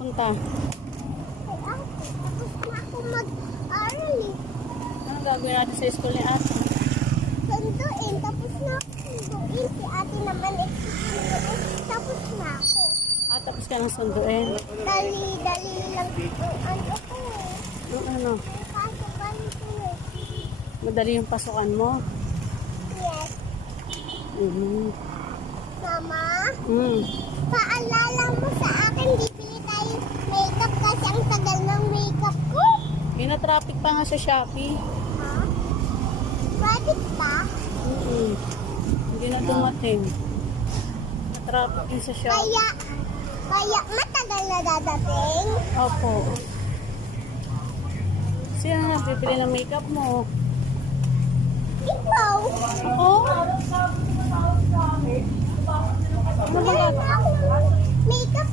Punta. Tapos na ako mag-aral eh. Anong gagawin natin sa school ni ate? Sunduin, tapos na ako sunduin. Si ate naman explain. Tapos na ako. Tapos ka nang sunduin. Dali-dali lang ang ano ko eh. Yung ano? Kaso ganito eh. Madali yung pasukan mo. Yes. Mama, paalala mo sa akin, bibili tayo makeup kasi ang tagal ng makeup ko. Traffic pa nga sa Shopee. Ha? Bakit ba? Hindi na dumating. Na-traffic din sa Shopee. Kaya matagal na dadating. Opo. Sino na bibili ng makeup mo? Ikaw. Oh? Ano ba Meron na akong makeup